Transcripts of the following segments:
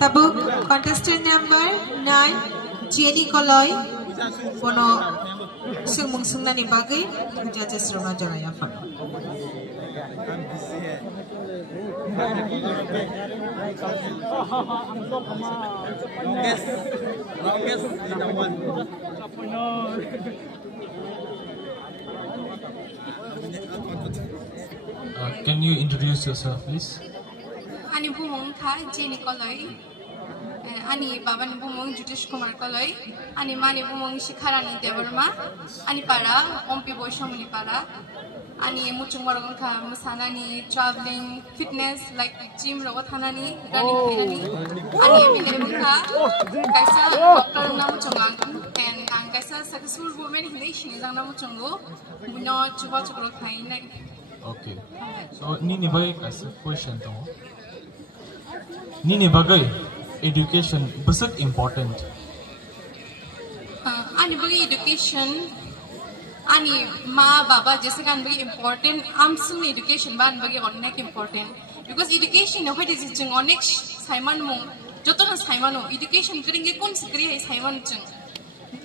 Tabuk contestant number 9 Jenny Koloy bono sumung sungnani bagai judges rona jaraya fa longest one. Can you introduce yourself, please? Ani bumong tha Jenny Koloy. Ani baba ni bumong Jutish Kumar Koloy. Ani mani bumong Shikharani Devarma. Ani para Ompi Boishamuni para. Ani muchung marong tha musanani traveling fitness like gym rawat hanani running hanani. Ani emile tha kaisa doctor na muchungang and kaisa successful woman relation jang na muchungo buno chuba chukro khai na. Okay. So nini bagai kasi question to. Nini bagai education besar important. Ani bagai education. Ani ma baba जैसे kan bagi important amsung education ban bagi onek important because education no hadi jeng onek saiman mo joto na saiman no education keringe kon sikri hai saiman jeng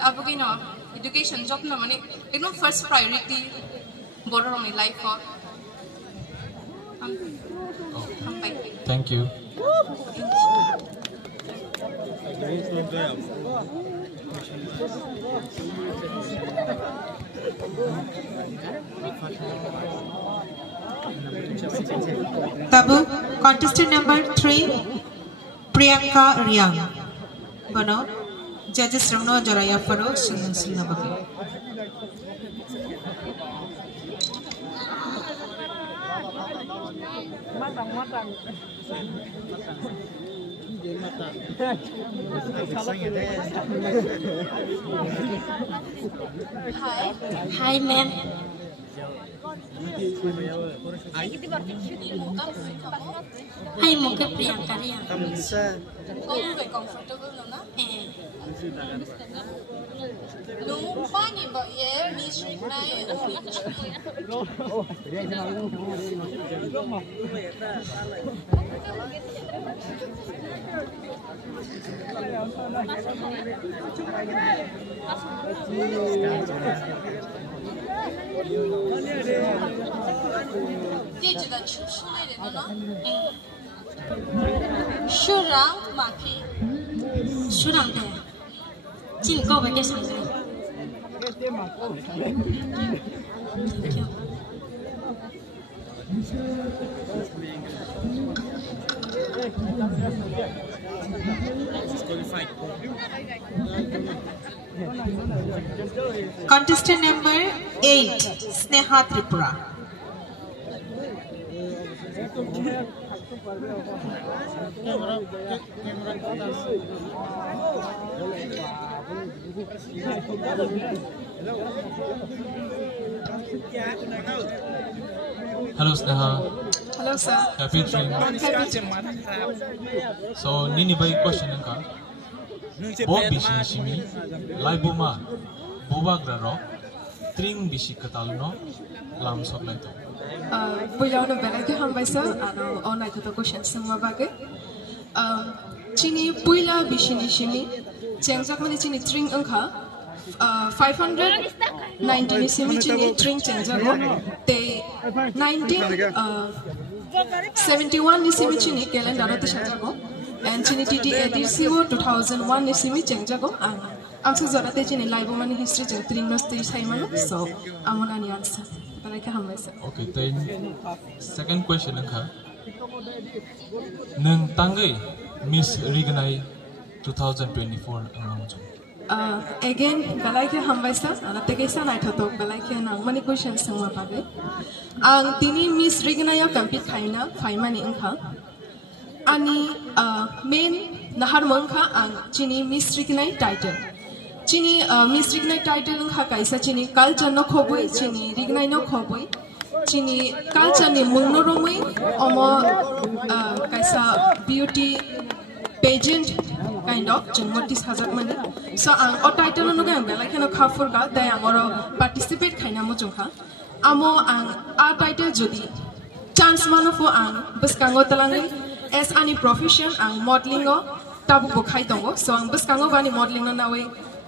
abagi no education job na mane ekno first priority border on my life for Thank you. Tabu contestant number 3 Priyanka Riang bono judges rona jaraya faro sumung sunna bagai Hi, ma'am. Hi, muka Priyanka Riang. comfortable no na no pani ba ye music na digital chushnai de no Shurang Maki. Shurang de. Jin go ba ke sang de. Thank you. contestant number 8 Sneha Tripura Hello Sneha. Hello sir. Happy dream. So nini bagai question ka? Bob bisi simi, lai buma, boba graro, tring bisi katalno, lam sok lai to. Pulau no bela ke ham baisa ano ona itu question semua bagai. Cini puila bisi ni sini, cengsak mana cini tring angka. 590 ni simi cini tring cengsak te 1971 ni simi cini calendar tu saja ko. And cini TT ADCO 2001 ni simi cengsak ko. Angsa zara te cini live mani history ceng tring nos te sai mano so amona ni answer. Bela ke ham baisa. Okay, then second question angka. Neng tanggai Miss Riganai 2024 ang mo. Again, balai ke hambaisa, anak tegesa naik thotho balai ke nang mani question semua bagai. Ang tini Miss Riganaya compete kaina, mani angka. Ani main nahar mangka ang cini Miss Riganai title. Cini Miss Riganai title angka kaisa cini culture no khoboi, cini Riganai no khoboi. Cini culture ni mungnoromoi, omo kaisa beauty pageant kind of jengmoti sajak mani so ang o title no ga bela kheno khafur ga dai amoro participate khaina mo jongkha amo ang a title jodi chance mano fo ang bas kango talangi as any profession ang modeling o tabu bukai tongo so ang buskango bani modeling na nawe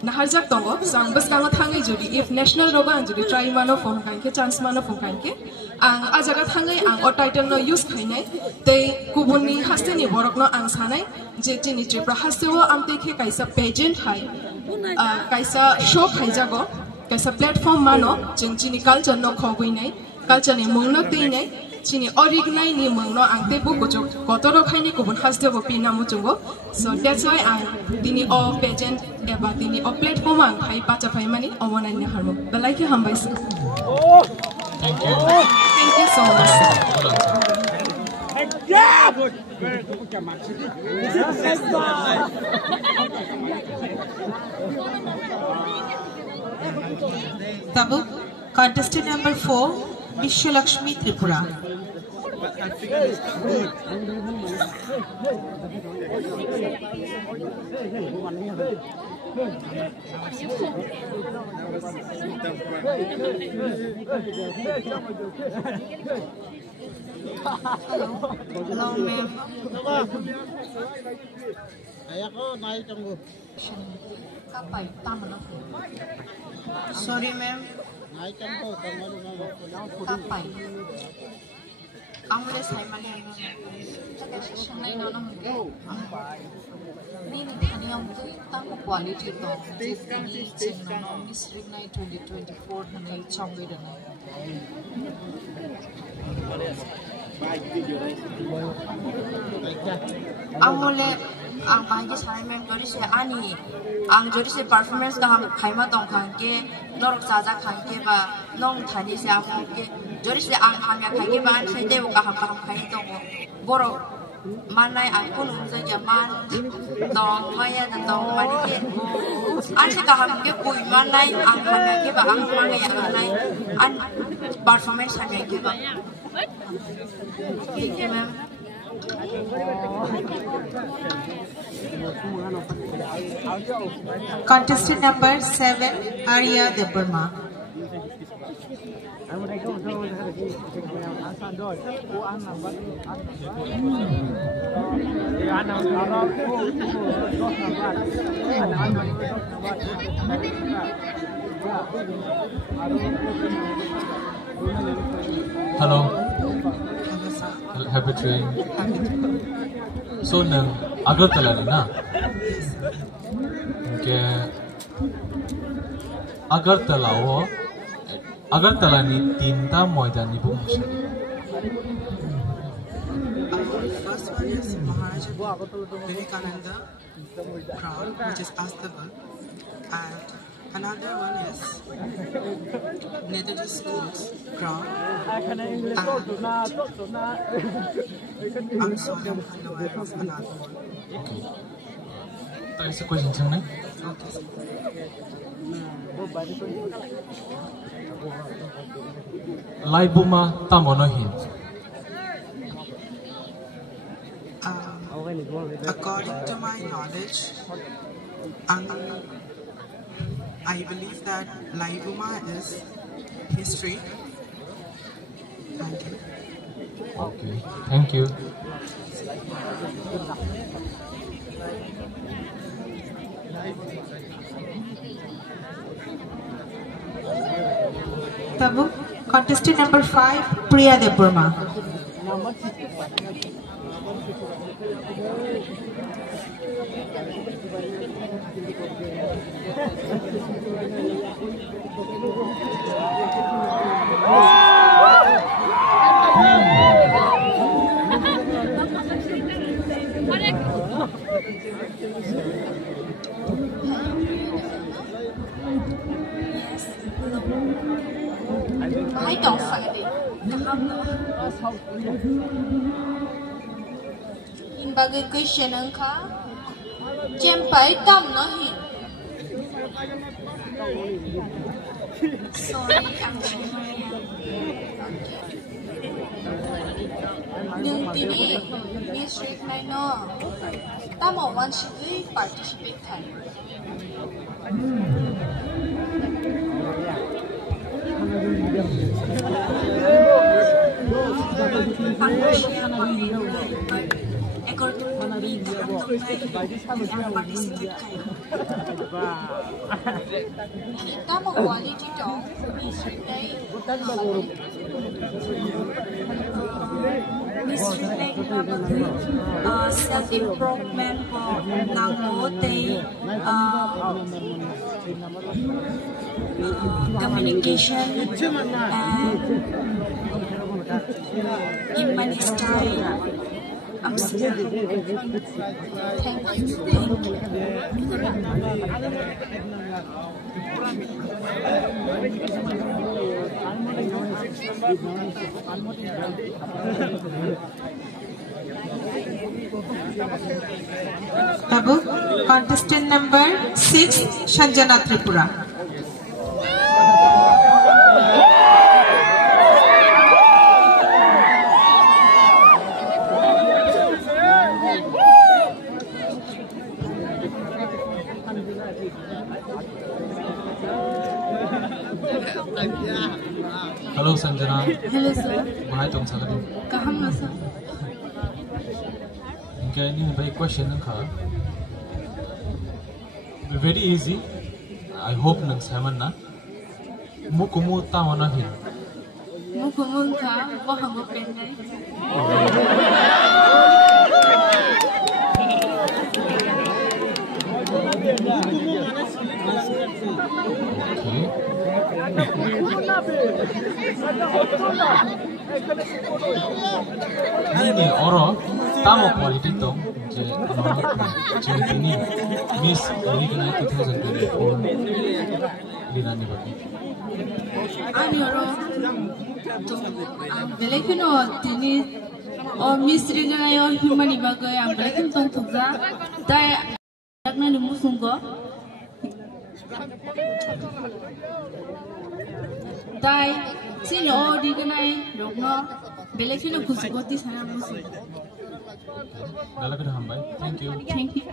naharjak tongo so ang buskango thangai jodi if national roga ang jodi try mano phone kainke chance mano phone kainke ang ajaga thangai ang o title no use khainai tei kubuni hasteni borok no ang sanai je tini tripra hasteo am tei khe kaisa pageant hai kaisa show khaijago kaisa platform mano jengchini culture no khobinai culture ni mungno teinai chini original ni mungno ang tebu kujok kotoro khaini kubun hasde bo pina muchungo so that's why ang dini o pageant eba dini o platform ang khai pacha phai mani omonai ne harmo belai ke hambai su Thank you. thank you so much Tabu, contestant number 4, Vishwalakshmi Tripura. Hello, ma'am. Kapay, tama na. Sorry, ma'am. Kapay. Ang mula sa'yo mali ang siya na ino ng mga Nini kaniyang muto tamo quality to. Nini ching na no Miss Rignay 2024 na ngayon chonggoy na na. Ang muli ang bahagi sa amin jori se ani ang jori se performance ka ham khaima tong khangke norok saja khangke ba nong thani se ang ke jori se ang hamya khangke ba an sai deu ka ham khai tong boro manai ang kunum se jaman tong maya na tong mani ke an se ka ham ke pui manai ang hamya ke ba ang manai ang nai an performance hamya ke ba ke ma'am Contestant number 7, Arya Deburma. Hello. Happy training. So nang Agartala ni na. Okay. Agartala ni tinta moidan ni bung siya. First one is Maharaja Vivekananda Crown, which is Astava, and another one is Netaji Schools Crown, and I'm sorry, I'm unaware of another one. Okay. Tayo sa question sang na. Okay. Laibuma tamo no hin. According to my knowledge, I believe that Laibuma is history. Thank you. Okay. Thank you. Tabu, contestant number 5, Priya Deburma. I don't find it. Bagai question angka, jempai tam nahi. Sorry, I'm sorry. Yung tini, Miss Rignay no, tamo one should participate time. according to me participate tama quality dong self improvement ko nang communication and in many style. I'm sorry. Thank you. Babu, contestant number 6, Shanjana Tripura. Hello Sanjana. Hello sir. Bahai tong sakadi. Kaham na sir. Okay, ni by question nangka. Very easy. I hope nang saman na. Mukumu tawana hin. Mukumun ka, wah mo penay. Ini orang tamu quality tu, jadi ini Miss ini kena 2024 dinani bagi. Ani orang tu, belakin tini, Miss Regina yo humani bagai, belakin tong tuga, dah agaknya ni musungo. Dai, sini di kenai, rokno, belakin khusus sana musuh. Dalam kita hambai, thank you. Thank you.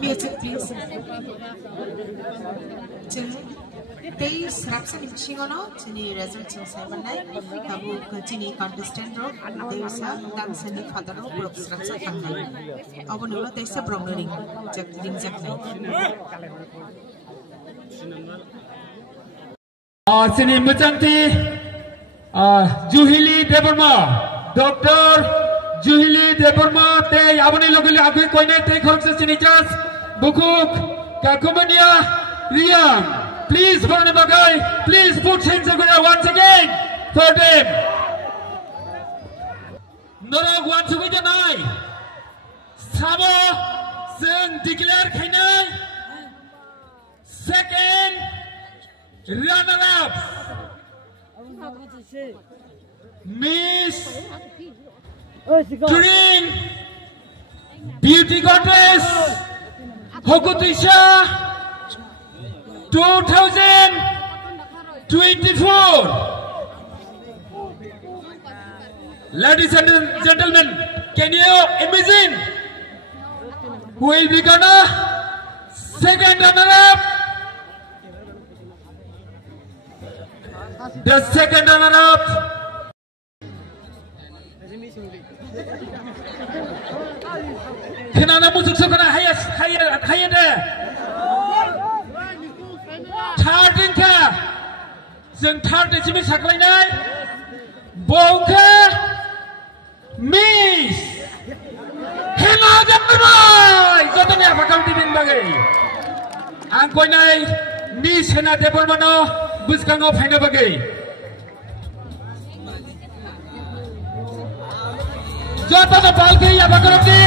Music please. They selection imshingono chini result ching seven nine tabu chini contestant ro they sa dan seni father ro group selection kangai abonulo they sa bromno ring jak nai sini mucanti Juhili Deborma Dr. Juhili Deborma te aboni logili agui koine te khorse sinichas bukuk kakumania Rian. Please, Barnabagai, please put hands together once again for them. Norok once again, I. Sabo, Sing declare Kainai. Second, runner-up. Miss Green Beauty Goddess Hokutisha 2024. Ladies and gentlemen, can you imagine who will be gonna second runner-up? The second runner-up Kenana musuk sokana higher there. Third inka जों third Simi साकलायनाय बौखा miss हेना जमबाय जतनि आफाकाउन्टि दिन बागै आं कयनाय miss हेना देबरमानो बुसकाङाव फायनो बागै जतनि बालगै आफाकाउन्टि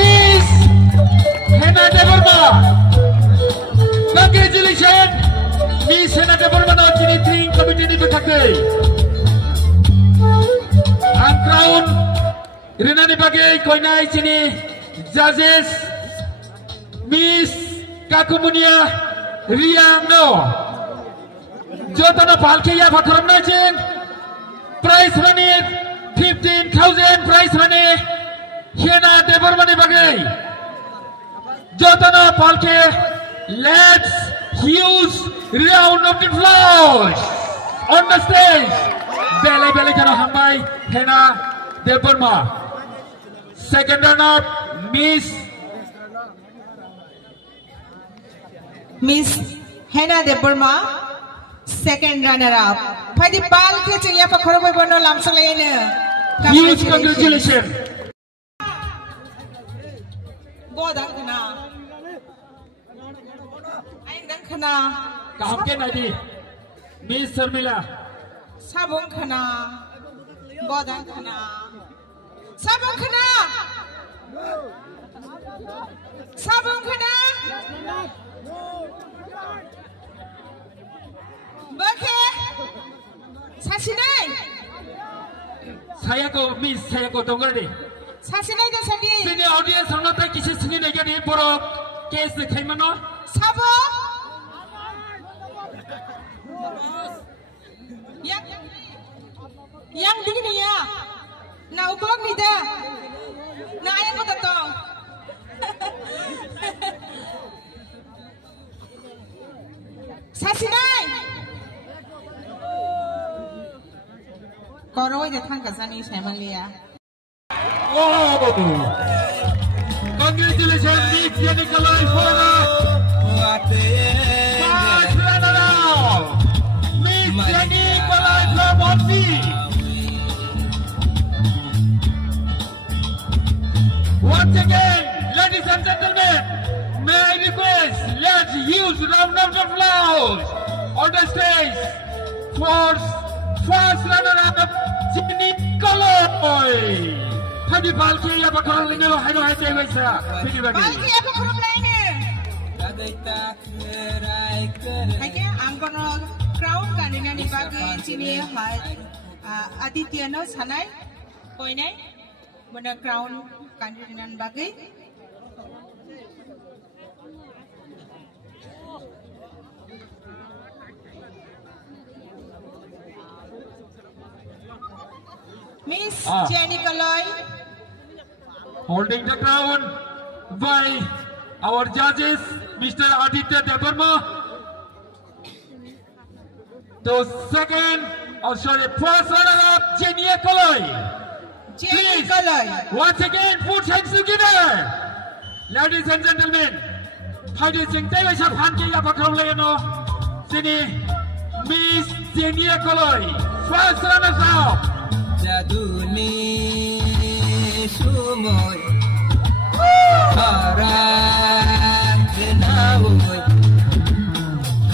miss Hena Debbarma Congratulations, Miss Hena Debormano Chini Training Committee ni berkakai. Ang crown Rina ni bagai koinai chini judges Miss Kakumunia Riang no. Jotana palki ya bakaram na jing. Prize money 15,000 prize money. Hena Debormani bagai. Jotana palki. Let's use round of applause on the stage. Bele kana hambai Hena Deborma. Second runner Miss Hena Deborma. Second runner up. Padi bal ke chingya pakhoro boy bono lamsang laine. Huge congratulations. Bodang kana. Aing dang kana. Kaham ke nadi. Miss Sharmila. Sabong kana. Bodang kana. Sabong kana. Sabong kana. Bake. Sasinai. Saya ko Miss saya ko tonggal di. Sasinai dah sadi. Sini audience sama tak kisi sini lagi di borok case dekai mana? Sabong. Yang begini ya. Na ukulog ni dah. Na ayam ko tatong. Sasinai. Koroi de thang kasani seman liya. Oh! Congratulations, Miss Nikolai for the first runner-up. Miss Nikolai from Monty. Once again, ladies and gentlemen, may I request, let's use round of applause on the stage for first runner-up, Nikolai. Hadi balki ya pakorang lino, hino hai cewek saya. Pilih bagi. Balki ya pakorang lainnya. Hanya angkono crown kanina ni bagi sini hai Aditya no sanai, koi nai, mana crown kanina bagi. Miss Jenny Kaloi. Holding the crown by our judges, Mr. Aditya Deborma. The second, first runner-up, Jenny Kaloi. Jenny Kaloi. Once again, put hands together. Ladies and gentlemen, Hadi Singh Dewa Shaphan ke ya pakrong leno. Sini, Miss Jenny Kaloi. First runner-up. Jaduni sumoy Harang jenawoy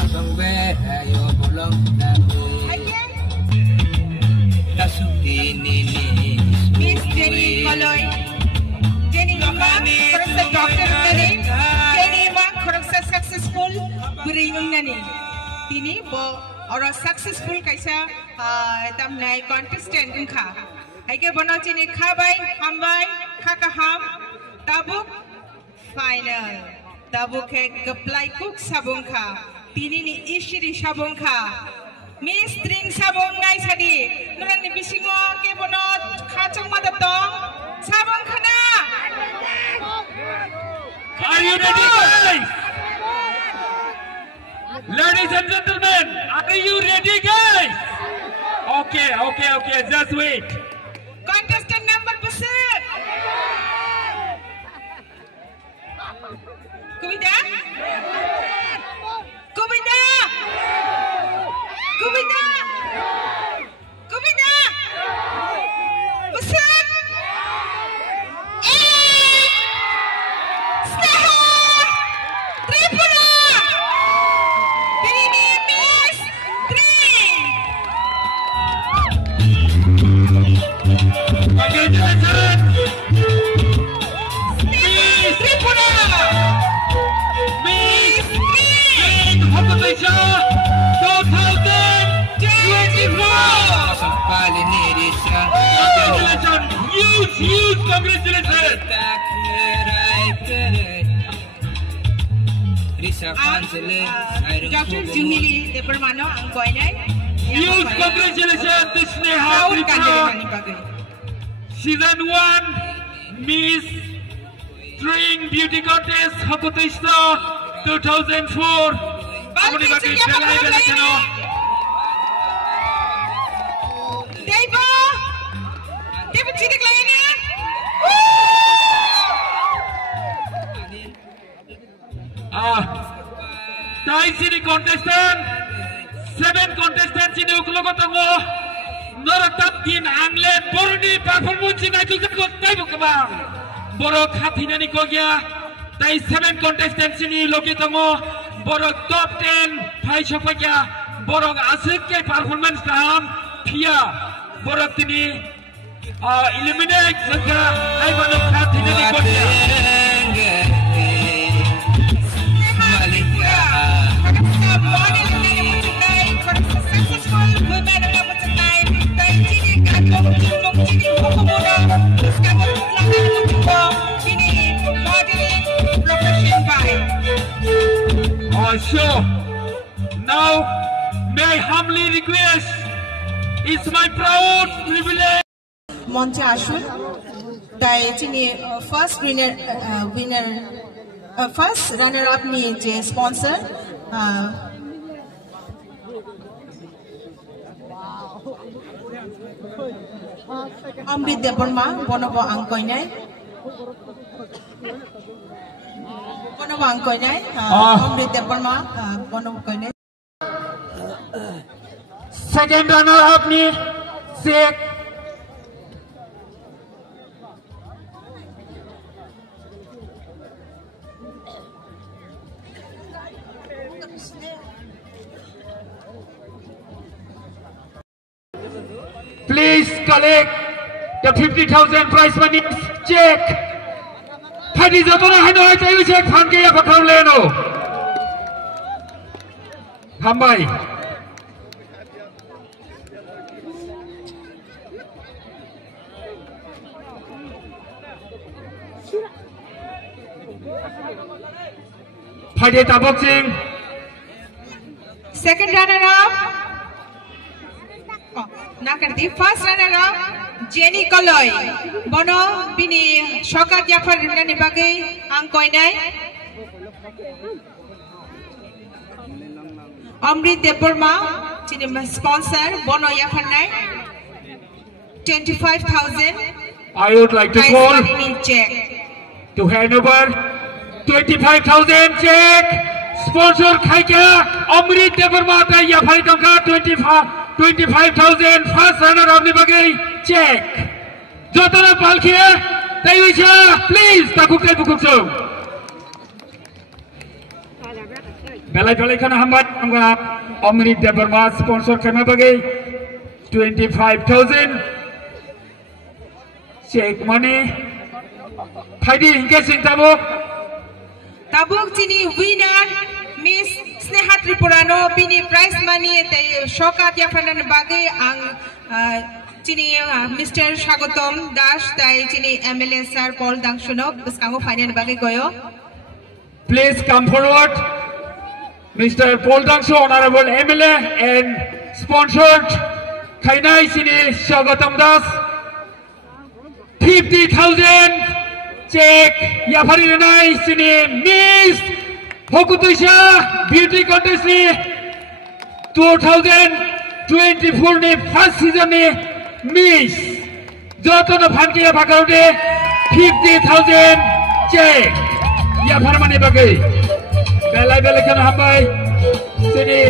Abang behayo bolong namoy Nasukini ni Miss Jenny Kaloi. Jenny Kaloi, kurang sa doctor nani. Jenny ma kurang sa successful beringung nani. Tini bo orang successful kaisa tam nai contestant unka. Aike bono chini khabai hambai khakaham tabuk final. Tabuk ke gaplai cook sabungka. Tini ni ishiri sabungka. Miss string sabung nai sadi. Nurang ni bisingo ke bono khachong madatong sabung khana. Are you ready, guys? Ladies and gentlemen, are you ready, guys? Okay, just wait. Contestant number besar. Kubida? Kubida? Kubida? Kubida? Besar? Congratulations! Dr. Juhili Deparmano ang koinay. Huge congratulations to Sneha Tripura. Season 1 Miss String Beauty Contest Hakutishta 2004. Amuni bagi belai belai keno. Deva cilik lainnya. Tai sini contestant 7 contestant sini uklogo tango noraktap din angle borni performance sini itu jago tai bukabang borok hathina ni kogya tai 7 contestant sini loki tango borok top 10 phai sopakya borok asik ke performance kaham pia borok tini eliminate jaga ai borok hathina ni kogya Sure. Now, may I humbly request, it's my proud privilege. Monte Ashur, first first runner-up ni je sponsor. Amrit Deparma, bonobo angkoinai. Bonobo angkoinai. Amrit Deparma, bonobo koinai. Second runner-up ni Sheikh. Please collect the 50,000 prize money check. Hadi jotona hano hai chai check phan ke ya pakhau leno. Hambai. Phai de tabok sing. Second runner-up. First runner-up Jenny Kaloy bono bini Shokat Jafar ni bagai ang koinai Amrit Deparma chini sponsor bono Jafar nai 25,000. I would like to call to hand over 25,000 check sponsor khaikya Amrit Deparma ta Jafar tongka 25,000 first runner-up ni bagai check. Jotona palkhia, Taiwisha, please takuk kai bukuk so. Belai kana hambat angga Amrit Deparma sponsor kena bagai 25,000 check money. Thaidi hingke sing tabuk. Tabuk chini winner Miss Sneha Tripurano bini prize money te Shokat Jafaran bagai ang chini Mr. Shagotom Das tai chini MLA Sir Paul Dangshuno biskango final bagai goyo. Please come forward, Mr. Paul Dangshu, Honorable MLA and sponsored Kainai chini Shagotom Das 50,000 check Jafari nai chini Miss Hokutusha Beauty Contest ni 2024 ni first season ni Miss Jotona Phanke ya Bakarude 50,000 check ya Pharmani bagai belai kana hambai sini